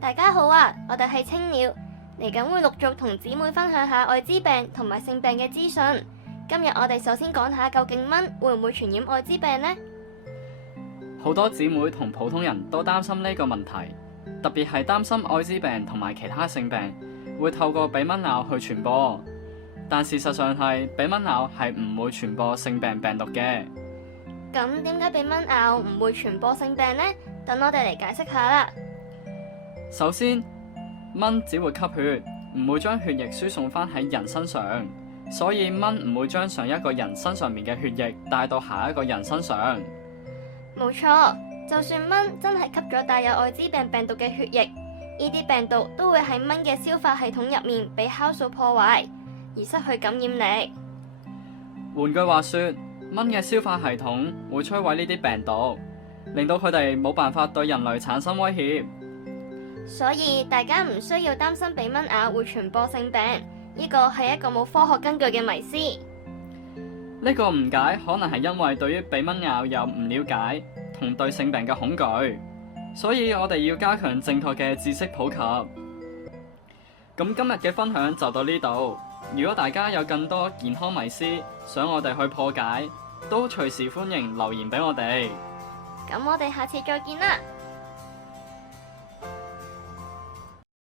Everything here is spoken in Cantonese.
大家好啊，我哋係青鳥，嚟緊會陸續同姊妹分享下愛滋病同埋性病嘅資訊。今日我哋首先講下究竟蚊會唔會傳染愛滋病呢？好多姊妹同普通人都擔心呢個問題，特別係擔心愛滋病同埋其他性病會透過俾蚊咬去傳播。但事實上係俾蚊咬係唔會傳播性病病毒嘅。咁點解俾蚊咬唔會傳播性病呢？等我哋嚟解釋下啦。首先，蚊只會吸血，唔會將血液輸送返喺人身上，所以蚊唔會將上一個人身上面嘅血液帶到下一個人身上。冇錯，就算蚊真係吸咗帶有愛滋病病毒嘅血液，呢啲病毒都會喺蚊嘅消化系統入面被酵素破壞，而失去感染力。換句話說，蚊嘅消化系統會摧毀呢啲病毒，令到佢哋冇辦法對人類產生威脅。所以大家唔需要擔心俾蚊咬會傳播性病，呢個係一個冇科學根據嘅迷思。呢個誤解可能係因為對於俾蚊咬有唔了解同對性病嘅恐懼，所以我哋要加強正確嘅知識普及。咁今日嘅分享就到呢度。如果大家有更多健康迷思想我哋去破解，都隨時歡迎留言俾我哋。咁我哋下次再見啦。